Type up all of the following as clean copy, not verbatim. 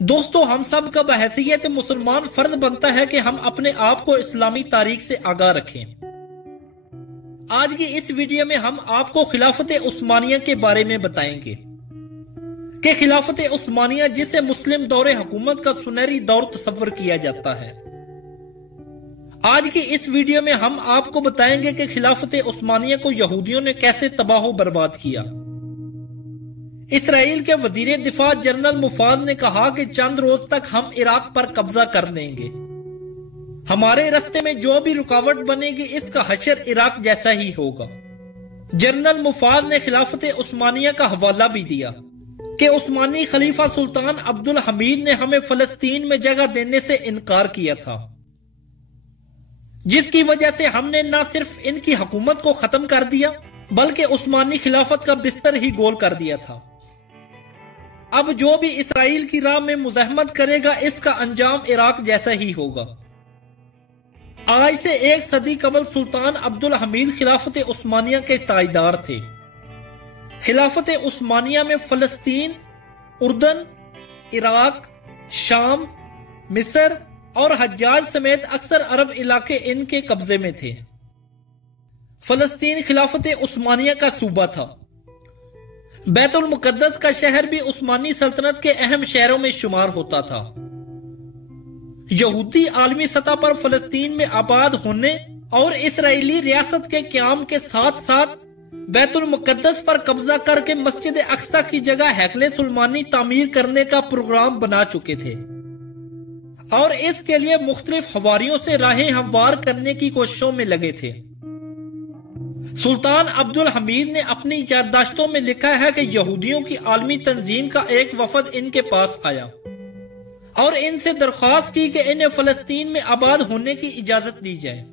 دوستو، ہم سب کا بحیثیت مسلمان فرض بنتا ہے کہ ہم اپنے آپ کو اسلامی تاریخ سے آگاہ رکھیں۔ آج کی اس ویڈیو میں ہم آپ کو خلافت عثمانیہ کے بارے میں بتائیں گے کہ خلافت عثمانیہ جسے مسلم دور حکومت کا سنہری دور تصور کیا جاتا ہے۔ آج کی اس ویڈیو میں ہم آپ کو بتائیں گے کہ خلافت عثمانیہ کو یہودیوں نے کیسے تباہ و برباد کیا۔ اسرائیل کے وزیر دفاع جنرل مفاد نے کہا کہ چند روز تک ہم عراق پر قبضہ کر لیں گے، ہمارے راستے میں جو بھی رکاوٹ بنے گی اس کا حشر عراق جیسا ہی ہوگا۔ جنرل مفاد نے خلافت عثمانیہ کا حوالہ بھی دیا کہ عثمانی خلیفہ سلطان عبدالحمید نے ہمیں فلسطین میں جگہ دینے سے انکار کیا تھا، جس کی وجہ سے ہم نے نہ صرف ان کی حکومت کو ختم کر دیا بلکہ عثمانی خلافت کا بستر ہی گول کر دیا تھا۔ اب جو بھی اسرائیل کی راہ میں مزاحمت کرے گا اس کا انجام عراق جیسا ہی ہوگا۔ آج سے 1 صدی قبل سلطان عبدالحمید خلافت عثمانیہ کے تائیدار تھے۔ خلافت عثمانیہ میں فلسطین، اردن، عراق، شام، مصر اور حجاز سمیت اکثر عرب علاقے ان کے قبضے میں تھے۔ فلسطین خلافت عثمانیہ کا صوبہ تھا۔ بیت المقدس کا شہر بھی عثمانی سلطنت کے اہم شہروں میں شمار ہوتا تھا۔ یہودی عالمی سطح پر فلسطین میں آباد ہونے اور اسرائیلی ریاست کے قیام کے ساتھ ساتھ بیت المقدس پر قبضہ کر کے مسجد اقصی کی جگہ ہیکل سلیمانی تعمیر کرنے کا پروگرام بنا چکے تھے اور اس کے لیے مختلف حواریوں سے راہیں ہموار کرنے کی کوششوں میں لگے تھے۔ سلطان عبدالحمید نے اپنی یادداشتوں میں لکھا ہے کہ یہودیوں کی عالمی تنظیم کا ایک وفد ان کے پاس آیا اور ان سے درخواست کی کہ انہیں فلسطین میں آباد ہونے کی اجازت دی جائے،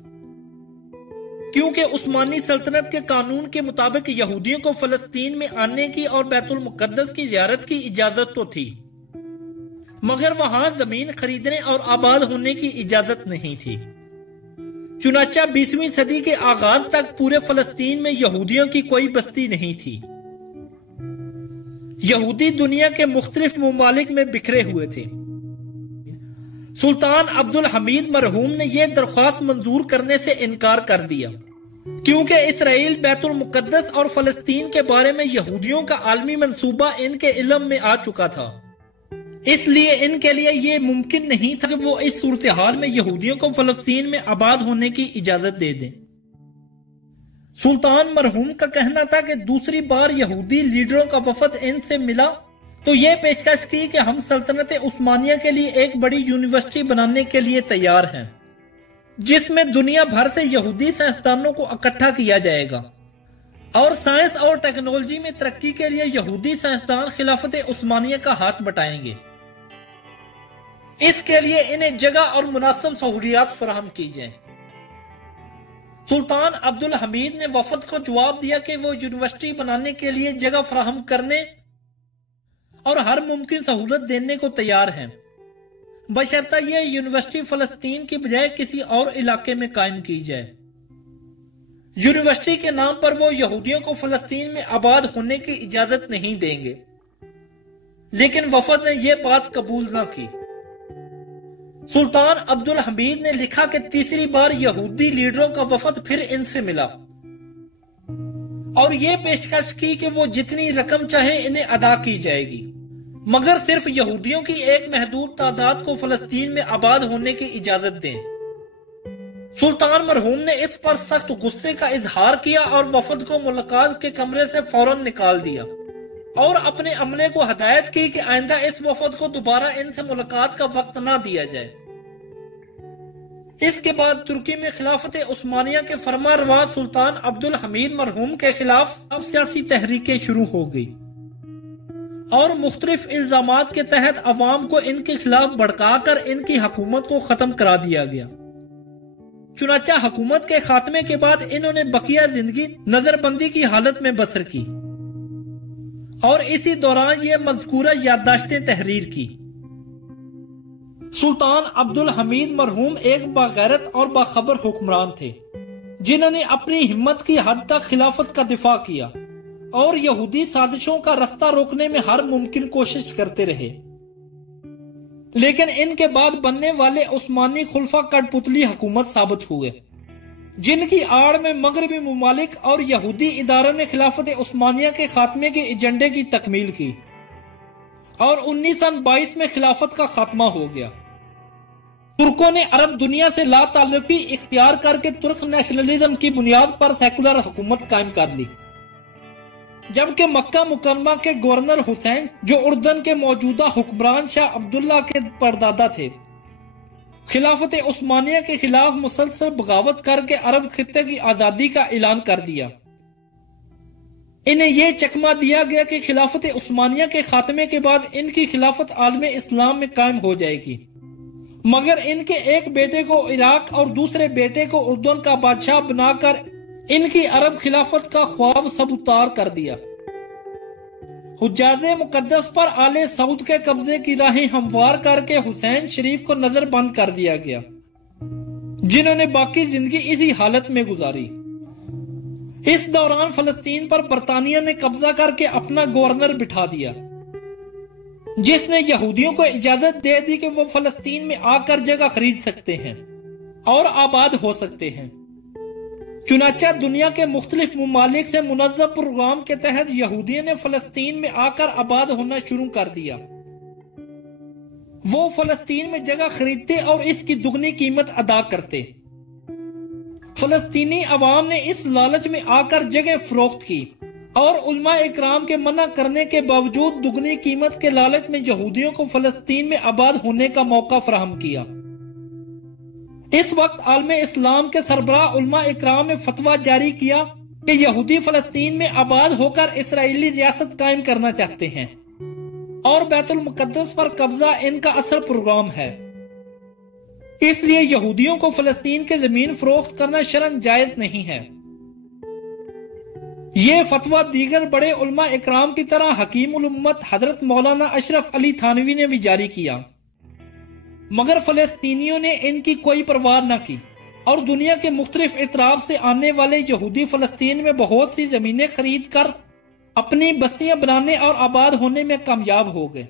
کیونکہ عثمانی سلطنت کے قانون کے مطابق یہودیوں کو فلسطین میں آنے کی اور بیت المقدس کی زیارت کی اجازت تو تھی، مگر وہاں زمین خریدنے اور آباد ہونے کی اجازت نہیں تھی۔ چنانچہ 20ویں صدی کے آغاز تک پورے فلسطین میں یہودیوں کی کوئی بستی نہیں تھی۔ یہودی دنیا کے مختلف ممالک میں بکھرے ہوئے تھے۔ سلطان عبدالحمید مرحوم نے یہ درخواست منظور کرنے سے انکار کر دیا، کیونکہ اسرائیل، بیت المقدس اور فلسطین کے بارے میں یہودیوں کا عالمی منصوبہ ان کے علم میں آ چکا تھا، اس لیے ان کے لیے یہ ممکن نہیں تھا کہ وہ اس صورتحال میں یہودیوں کو فلسطین میں آباد ہونے کی اجازت دے دیں۔ سلطان مرحوم کا کہنا تھا کہ دوسری بار یہودی لیڈروں کا وفد ان سے ملا تو یہ پیشکش کی کہ ہم سلطنت عثمانیہ کے لیے ایک بڑی یونیورسٹی بنانے کے لیے تیار ہیں، جس میں دنیا بھر سے یہودی سائنسدانوں کو اکٹھا کیا جائے گا اور سائنس اور ٹیکنالوجی میں ترقی کے لیے یہودی سائنسدان خلافت عثمانیہ کا ہاتھ بٹائیں گے۔ اس کے لیے انہیں جگہ اور مناسب سہولیات فراہم کی جائیں۔ سلطان عبدالحمید نے وفد کو جواب دیا کہ وہ یونیورسٹی بنانے کے لیے جگہ فراہم کرنے اور ہر ممکن سہولت دینے کو تیار ہیں، بشرطہ یہ یونیورسٹی فلسطین کی بجائے کسی اور علاقے میں قائم کی جائے۔ یونیورسٹی کے نام پر وہ یہودیوں کو فلسطین میں آباد ہونے کی اجازت نہیں دیں گے، لیکن وفد نے یہ بات قبول نہ کی۔ سلطان عبدالحمید نے لکھا کہ تیسری بار یہودی لیڈروں کا وفد پھر ان سے ملا اور یہ پیشکش کی کہ وہ جتنی رقم چاہے انہیں ادا کی جائے گی، مگر صرف یہودیوں کی ایک محدود تعداد کو فلسطین میں آباد ہونے کی اجازت دیں۔ سلطان مرحوم نے اس پر سخت غصے کا اظہار کیا اور وفد کو ملاقات کے کمرے سے فوراً نکال دیا اور اپنے عملے کو ہدایت کی کہ آئندہ اس وفد کو دوبارہ ان سے ملاقات کا وقت نہ دیا جائے۔ اس کے بعد ترکی میں خلافت عثمانیہ کے فرما روا سلطان عبدالحمید مرحوم کے خلاف اب سیاسی تحریکیں شروع ہو گئی اور مختلف الزامات کے تحت عوام کو ان کے خلاف بھڑکا کر ان کی حکومت کو ختم کرا دیا گیا۔ چنانچہ حکومت کے خاتمے کے بعد انہوں نے بقیہ زندگی نظر بندی کی حالت میں بسر کی اور اسی دوران یہ مذکورہ یادداشتیں تحریر کی۔ سلطان عبدالحمید مرحوم ایک باغیرت اور باخبر حکمران تھے، جنہوں نے اپنی ہمت کی حد تک خلافت کا دفاع کیا اور یہودی سازشوں کا رستہ روکنے میں ہر ممکن کوشش کرتے رہے۔ لیکن ان کے بعد بننے والے عثمانی خلفا کٹپتلی حکومت ثابت ہوئے، جن کی آڑ میں مغربی ممالک اور یہودی اداروں نے خلافت عثمانیہ کے خاتمے کے ایجنڈے کی تکمیل کی اور 1922 میں خلافت کا خاتمہ ہو گیا۔ ترکوں نے عرب دنیا سے لا تعلقی اختیار کر کے ترک نیشنلزم کی بنیاد پر سیکولر حکومت قائم کر لی، جبکہ مکہ مکرمہ کے گورنر حسین، جو اردن کے موجودہ حکمران شاہ عبداللہ کے پردادا تھے، خلافت عثمانیہ کے خلاف مسلسل بغاوت کر کے عرب خطے کی آزادی کا اعلان کر دیا۔ انہیں یہ چکمہ دیا گیا کہ خلافت عثمانیہ کے خاتمے کے بعد ان کی خلافت عالم اسلام میں قائم ہو جائے گی، مگر ان کے ایک بیٹے کو عراق اور دوسرے بیٹے کو اردن کا بادشاہ بنا کر ان کی عرب خلافت کا خواب سبوتار کر دیا۔ حجاز مقدس پر آل سعود کے قبضے کی راہیں ہموار کر کے حسین شریف کو نظر بند کر دیا گیا، جنہوں نے باقی زندگی اسی حالت میں گزاری۔ اس دوران فلسطین پر برطانیہ نے قبضہ کر کے اپنا گورنر بٹھا دیا، جس نے یہودیوں کو اجازت دے دی کہ وہ فلسطین میں آ کر جگہ خرید سکتے ہیں اور آباد ہو سکتے ہیں۔ چنانچہ دنیا کے مختلف ممالک سے منظم پروگرام کے تحت یہودیوں نے فلسطین میں آ کر آباد ہونا شروع کر دیا۔ وہ فلسطین میں جگہ خریدتے اور اس کی دگنی قیمت ادا کرتے۔ فلسطینی عوام نے اس لالچ میں آ کر جگہ فروخت کی اور علماء اکرام کے منع کرنے کے باوجود دگنی قیمت کے لالچ میں یہودیوں کو فلسطین میں آباد ہونے کا موقع فراہم کیا۔ اس وقت عالم اسلام کے سربراہ علماء اکرام نے فتویٰ جاری کیا کہ یہودی فلسطین میں آباد ہو کر اسرائیلی ریاست قائم کرنا چاہتے ہیں اور بیت المقدس پر قبضہ ان کا اصل پروگرام ہے، اس لیے یہودیوں کو فلسطین کے زمین فروخت کرنا شرعاً جائز نہیں ہے۔ یہ فتویٰ دیگر بڑے علماء اکرام کی طرح حکیم الامت حضرت مولانا اشرف علی تھانوی نے بھی جاری کیا، مگر فلسطینیوں نے ان کی کوئی پرواہ نہ کی اور دنیا کے مختلف اطراف سے آنے والے یہودی فلسطین میں بہت سی زمینیں خرید کر اپنی بستیاں بنانے اور آباد ہونے میں کامیاب ہو گئے،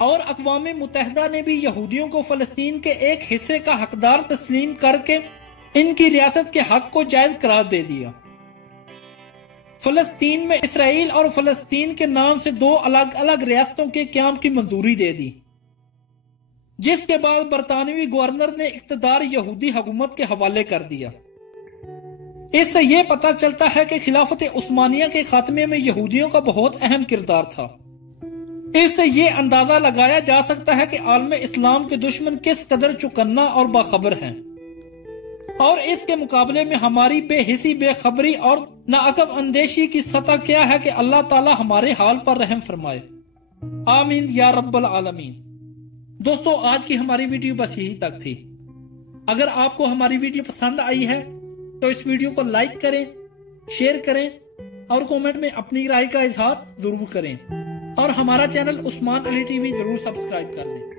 اور اقوام متحدہ نے بھی یہودیوں کو فلسطین کے ایک حصے کا حقدار تسلیم کر کے ان کی ریاست کے حق کو جائز قرار دے دیا۔ فلسطین میں اسرائیل اور فلسطین کے نام سے دو الگ الگ ریاستوں کے قیام کی منظوری دے دی، جس کے بعد برطانوی گورنر نے اقتدار یہودی حکومت کے حوالے کر دیا۔ اس سے یہ پتہ چلتا ہے کہ خلافت عثمانیہ کے خاتمے میں یہودیوں کا بہت اہم کردار تھا۔ اس سے یہ اندازہ لگایا جا سکتا ہے کہ عالم اسلام کے دشمن کس قدر چوکنا اور باخبر ہیں، اور اس کے مقابلے میں ہماری بے حسی، بے خبری اور ناعقل اندیشی کی سطح کیا ہے کہ اللہ تعالی ہمارے حال پر رحم فرمائے، آمین یا رب العالمین۔ دوستو، آج کی ہماری ویڈیو بس یہی تک تھی۔ اگر آپ کو ہماری ویڈیو پسند آئی ہے تو اس ویڈیو کو لائک کریں، شیئر کریں اور کومنٹ میں اپنی رائے کا اظہار ضرور کریں، اور ہمارا چینل عثمان علی ٹی وی ضرور سبسکرائب کر لیں۔